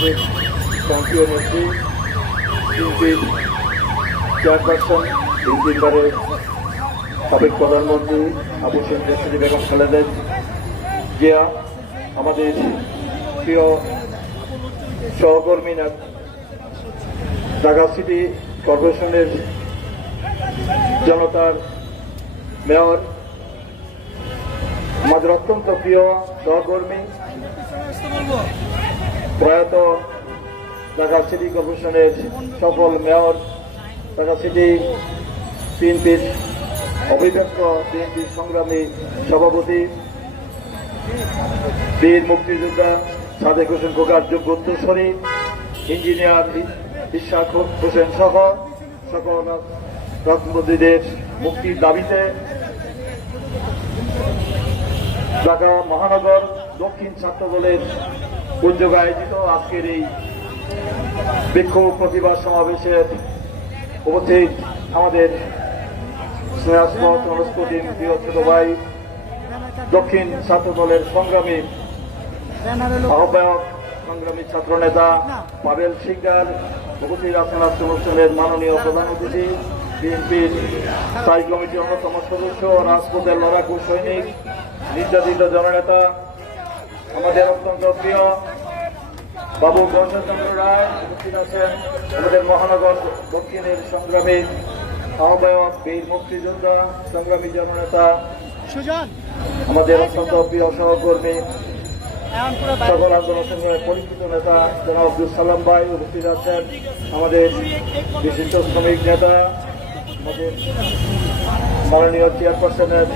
সাবেক সংসদীয় নেত্রী, বিএনপির চেয়ারপারসন, তিনবারের সাবেক প্রধানমন্ত্রী আবু হোসেন দেশরী বেগম খালেদা জিয়া, আমাদের প্রিয় সহকর্মী ঢাকা সিটি কর্পোরেশনের জনতার মেয়র, আমাদের অত্যন্ত প্রিয় সহকর্মী, প্রয়াত ঢাকা সিটি কর্পোরেশনের সফল মেয়র, ঢাকা সিটি বিএনপির অবিভক্ত বিএনপির সংগ্রামী সভাপতি, বীর মুক্তিযোদ্ধা সাদেক হোসেন খোকার যোগ্য উত্তরসূরি, ইঞ্জিনিয়ার ইশাক হোসেন সহ সকল রাজনীতিদের মুক্তির দাবিতে ঢাকা মহানগর দক্ষিণ ছাত্র দলের উদ্যোগে আয়োজিত আজকের এই বিক্ষোভ প্রতিবাদ সমাবেশের উপস্থিত আমাদের স্নেহাস্পদ অনুষ্ঠিত প্রিয় ছোট ভাই, দক্ষিণ ছাত্র দলের সংগ্রামী আহ্বায়ক, সংগ্রামী ছাত্র নেতা পাবেল শিকদার, উপস্থিত আছেন আজকের অনুষ্ঠানের মাননীয় প্রধান অতিথি, বিএনপির স্থায়ী কমিটির অন্যতম সদস্য, রাজপথের লড়াকু সৈনিক, নির্যাতিত জননেতা, আমাদের অত্যন্ত প্রিয় বাবু গণচন্দ্র রায়, উপস্থিত আছেন আমাদের মহানগর দক্ষিণের সংগ্রামী আহ্বায়ক, বীর মুক্তিযোদ্ধা, সংগ্রামী জননেতা, আমাদের অত্যন্ত প্রিয় সহকর্মী, সকল আন্দোলন সংগ্রামের পরিচিত নেতা জনাব আব্দুল সালাম ভাই, উপস্থিত আছেন আমাদের বিশিষ্ট শ্রমিক নেতা, আমাদের মাননীয় চেয়ারপারসনের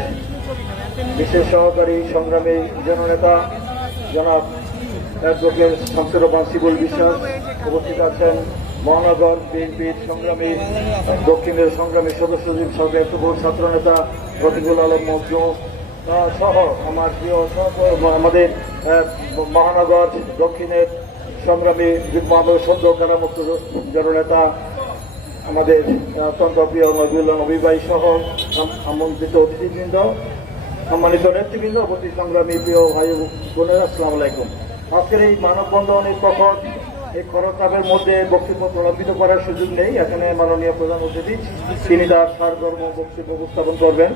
বিশেষ সহকারী সংগ্রামী জননেতা জনাব অ্যাডভোকেট শামসুর রহমান সিবুল বিশ্বাস, উপস্থিত আছেন মহানগর বিএনপির সংগ্রামী দক্ষিণের সংগ্রামী সদস্য সচিব সরকার ছাত্র নেতা রফিকুল আলম মজনু সহ আমার প্রিয় আমাদের মহানগর দক্ষিণের সংগ্রামী সদ্য কারামুক্ত জননেতা আমাদের অত্যন্ত প্রিয় নজরুল্লাহ নবী ভাই সহ আমন্ত্রিত অতিথিবৃন্দ, সম্মানিত নেতৃবৃন্দ, উপস্থিত সংগ্রামী প্রিয় ভাই বোনেরা, আসসালামু আলাইকুম। আজকের এই মানববন্ধনের কখন এই খরতাপের মধ্যে বক্তব্য প্রলম্বিত করার সুযোগ নেই। এখানে মাননীয় প্রধান অতিথি তিনি তার সারধর্ম বক্তব্য উপস্থাপন করবেন।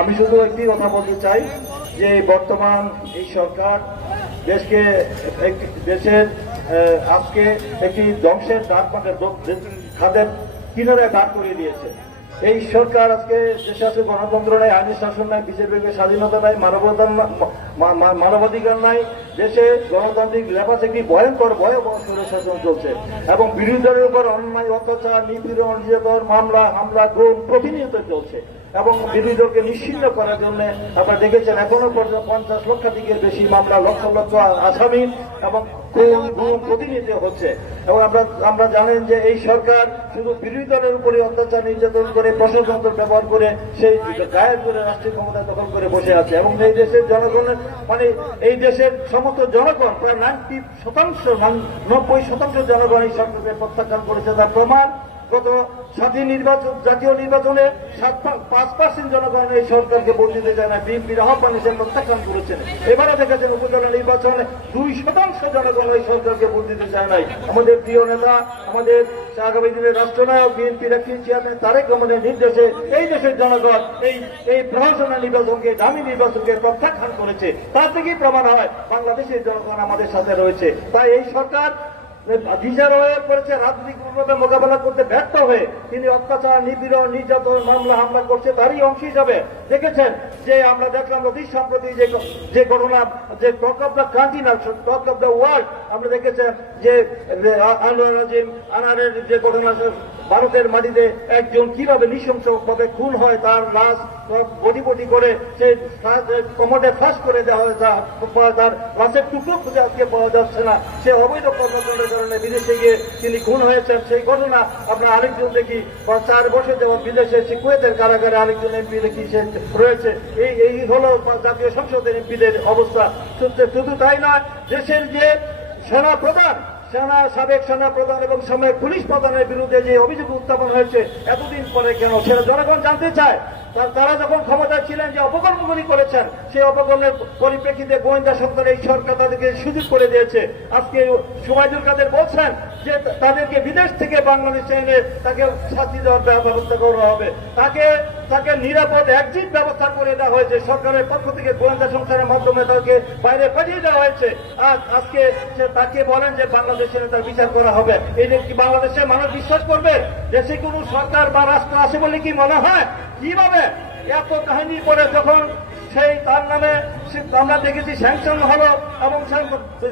আমি শুধু একটি কথা বলতে চাই যে বর্তমান এই সরকার দেশের আজকে একটি ধ্বংসের খাদের কিনারে দাঁড় করিয়ে দিয়েছে। এই সরকার আজকে দেশে আছে গণতন্ত্র নাই, আইনি শাসন নাই, বিজেপিকে স্বাধীনতা নাই, মানবাধিকার নাই, দেশে গণতান্ত্রিক লেবাস একটি ভয়ঙ্কর ভয়াবহ শাসন চলছে এবং বিরোধী দলের উপর অন্যায়, অত্যাচার, নিপীড়ন, নির্যাতন, মামলা হামলা, গুম প্রতিনিয়ত চলছে এবং বিরোধী দলকে নিশ্চিহ্ন করার জন্য আপনারা দেখেছেন এখনো পর্যন্ত 50 লক্ষাধিকের বেশি মামলা, লক্ষ লক্ষ আসামি এবং গুম প্রতিনিয়ত হচ্ছে। এবং আমরা জানেন যে এই সরকার শুধু বিরোধী দলের উপরে অত্যাচার নির্যাতন করে, প্রশাসনতন্ত্র ব্যবহার করে সেই গায়ের করে রাষ্ট্রীয় ক্ষমতা দখল করে বসে আছে এবং এই দেশের জনগণের এই দেশের সমস্ত জনগণ প্রায় 90% জনগণ এই সরকারকে প্রত্যাখ্যান করেছে। তার প্রমাণ গত জাতীয় নির্বাচনে 5% জনগণ এই সরকারকে ভোট দিতে চায় না, বিএনপির আহ্বান হিসেবে প্রত্যাখ্যান করেছেন। এবারে দেখেছেন উপজেলা নির্বাচনে 2% জনগণ এই সরকারকে ভোট দিতে চায় নাই। আমাদের প্রিয় নেতা, আমাদের আগামী দিনের রাষ্ট্রনায়ক, বিএনপির একটি চেয়ারম্যান তারেক রহমানের নির্দেশে এই দেশের জনগণ এই প্রহসনের নির্বাচনকে, দামি নির্বাচনকে প্রত্যাখ্যান করেছে। তার থেকেই প্রমাণ হয় বাংলাদেশের জনগণ আমাদের সাথে রয়েছে। তাই এই সরকার দিশার হয়ে পড়েছে, রাজনৈতিকভাবে মোকাবেলা করতে ব্যর্থ হয়ে তিনি অত্যাচার, নিপীড়ন, নির্যাতন, মামলা হামলা করছে। তারই অংশ হিসাবে দেখেছেন যে আমরা দেখলাম অতি সম্প্রতি যে ঘটনা, যে টক অফ দ্য কান্ট্রি না টক অফ দ্য ওয়ার্ল্ড, আমরা দেখেছেন যে আনারের যে ঘটনা, ভারতের মাটিতে একজন কিভাবে নৃশংসভাবে খুন হয়, তার লাশ বডি করে সেই কমোডে ফাঁস করে দেওয়া হয়, তার লাশের টুকরো খুঁজে আজকে পাওয়া যাচ্ছে না। সে অবৈধ কর্মকাণ্ডের কারণে বিদেশে গিয়ে তিনি খুন হয়েছেন। সেই ঘটনা আমরা আরেকজন দেখি 4 বছর যেমন বিদেশে কুয়েতের কারাগারে আরেকজন এমপি দেখি সে রয়েছে। এই হলো জাতীয় সংসদের এমপিদের অবস্থা। শুধু তাই নয়, দেশের যে সাবেক সেনা প্রধান এবং সাময়িক পুলিশ প্রধানের বিরুদ্ধে যে অভিযোগ উত্থাপন হয়েছে এতদিন পরে কেন, সেটা জনগণ জানতে চায়। তারা যখন ক্ষমতা ছিলেন যে অপকর্মগুলি করেছেন, সেই অপকর্মের পরিপ্রেক্ষিতে গোয়েন্দা সরকার এই সরকার তাদেরকে সুযোগ করে দিয়েছে। আজকে সুমাইদুল কাদের বলছেন যে তাদেরকে বিদেশ থেকে বাংলাদেশে এনে তাকে শাস্তি দেওয়ার ব্যবস্থা করা হবে, তাকে নিরাপদ এক্সিট ব্যবস্থা করে দেওয়া হয়েছে। সরকারের পক্ষ থেকে গোয়েন্দা সংস্থার মাধ্যমে তাকে বাইরে পাঠিয়ে দেওয়া হয়েছে। আর আজকে তাকে বলেন যে বাংলাদেশে তার বিচার করা হবে। এই কি বাংলাদেশের মানুষ বিশ্বাস করবে? দেশে কোনো সরকার বা রাষ্ট্র আছে বলে কি মনে হয়? কিভাবে এত কাহিনী পরে যখন সেই তার নামে আমরা দেখেছি স্যাংশন হলো এবং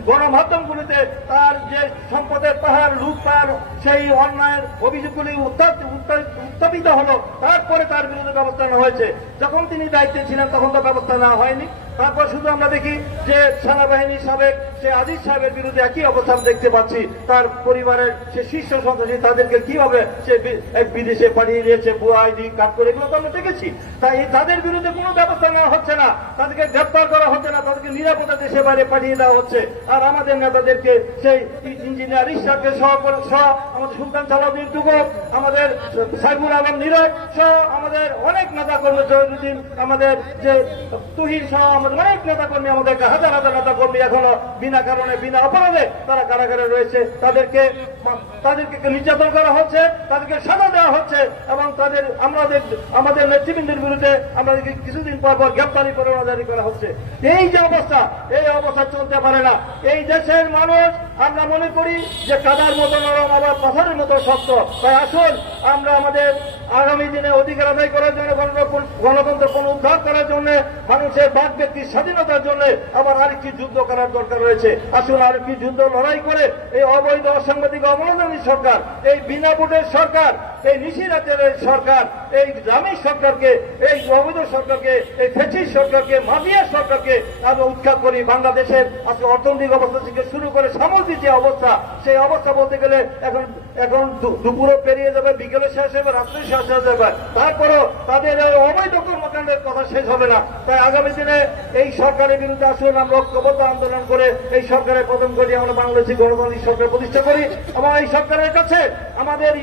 গণমাধ্যমগুলিতে তার যে সম্পদের পাহাড় লুটপাট সেই অন্যায়ের অভিযোগগুলি উত্থাপিত হলো, তারপরে তার বিরুদ্ধে ব্যবস্থা নেওয়া হয়েছে। যখন তিনি দায়িত্বে ছিলেন তখন তো ব্যবস্থা নেওয়া হয়নি। তারপর শুধু আমরা দেখি যে সেনাবাহিনীর সাবেক সে আজিজ সাহেবের বিরুদ্ধে একই অবস্থান দেখতে পাচ্ছি। তার পরিবারের সে শীর্ষ সন্ত্রাসী তাদেরকে কিভাবে সে বিদেশে পাঠিয়ে দিয়েছে, ভুয়া আইডি কার্ড করে, এগুলো তো আমরা দেখেছি। তাই তাদের বিরুদ্ধে কোনো ব্যবস্থা নেওয়া হচ্ছে না, তাদেরকে গ্রেপ্তার করা হচ্ছে না, তাদেরকে নিরাপদে দেশে বাইরে পাঠিয়ে দেওয়া হচ্ছে। আর আমাদের নেতাদেরকে সেই ইঞ্জিনিয়ার ইশাককে সহ আমাদের সুলতান সালাউদ্দিন টুকু, আমাদের সাইফুল আলম নীরব সহ আমাদের অনেক নেতা কর্মী, জহিরুদ্দিন, আমাদের যে তুহিন সহ আমাদের অনেক নেতা কর্মী, আমাদের হাজার হাজার নেতা কর্মী এখনো বিনা কারণে বিনা অপরাধে তারা কারাগারে রয়েছে। তাদেরকে নির্যাতন করা হচ্ছে, তাদেরকে সাজা দেওয়া হচ্ছে এবং আমাদের নেতৃবৃন্দের বিরুদ্ধে আমাদেরকে কিছুদিন পর পর গ্রেপ্তারি পরোয়ানা জারি করা হচ্ছে। এই যে অবস্থা, এই অবস্থা চলতে পারে না। এই দেশের মানুষ আমরা মনে করি যে কাদার মতো নরম, আবার পাথরের মতো শক্ত। তাই আসুন আমরা আমাদের আগামী দিনে অধিকার আদায় করার জন্য, গণতন্ত্র পুনরুদ্ধার করার জন্য, মানুষের বাক ব্যক্তির স্বাধীনতার জন্য আবার আরেকটি যুদ্ধ করার দরকার রয়েছে। আসুন আরেকটি যুদ্ধ লড়াই করে এই অবৈধ অসাংবাদিক অবমাননাকারী সরকার, এই বিনা ভোটের সরকার, এই নিশিরাজ্যের সরকার, এই গ্রামীণ সরকারকে, এই অবৈধ সরকারকে, এই ফেসিস্ট সরকারকে, মাফিয়া সরকারকে আমরা উৎখাত করি। বাংলাদেশের আজকে অর্থনৈতিক অবস্থা থেকে শুরু করে সামগ্রিক যে অবস্থা, সেই অবস্থা বলতে গেলে এখন দুপুরও পেরিয়ে যাবে, বিকেলে শেষ হবে, রাত্রে শেষ হয়ে যাবে, তারপরও তাদের অবৈধ কর্মকাণ্ডের কথা শেষ হবে না। তাই আগামী দিনে এই সরকারের বিরুদ্ধে আসুন আমরা ঐক্যবদ্ধ আন্দোলন করে এই সরকারের পতন করি, আমরা বাংলাদেশি গণতান্ত্রিক সরকার প্রতিষ্ঠা করি এবং এই সরকারের কাছে আমাদের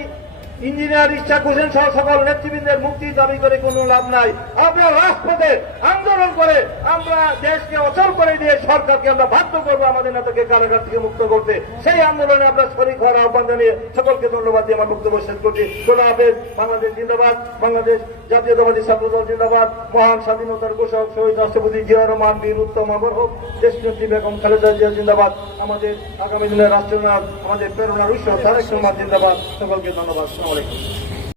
ইঞ্জিনিয়ার ইশাক হোসেন সহ সকল নেতৃবৃন্দের মুক্তির দাবি করে কোনো লাভ নাই। আমরা রাজপথে আন্দোলন করে আমরা দেশকে অচল করে দিয়ে সরকারকে আমরা বাধ্য করবো আমাদের নেতাকে কারাগার থেকে মুক্ত করতে। সেই আন্দোলনে আমরা শরীক হওয়ার আহ্বান জানিয়ে সকলকে ধন্যবাদ দিয়ে আমার বক্তব্য শেষ করছি। খোদা হাফেজ। বাংলাদেশ জিন্দাবাদ, বাংলাদেশ জাতীয়তাবাদী ছাত্রদল জিন্দাবাদ, মহান স্বাধীনতার ঘোষক শহীদ রাষ্ট্রপতি জিয়া রহমান, বীর উত্তম অমর হোক, দেশনেত্রী বেগম খালেদা জিয়া জিন্দাবাদ, আমাদের আগামী দিনের রাষ্ট্রনায়ক, আমাদের প্রেরণার উৎস তারেক রহমান জিন্দাবাদ। সকলকে ধন্যবাদ। আসসালামু আলাইকুম।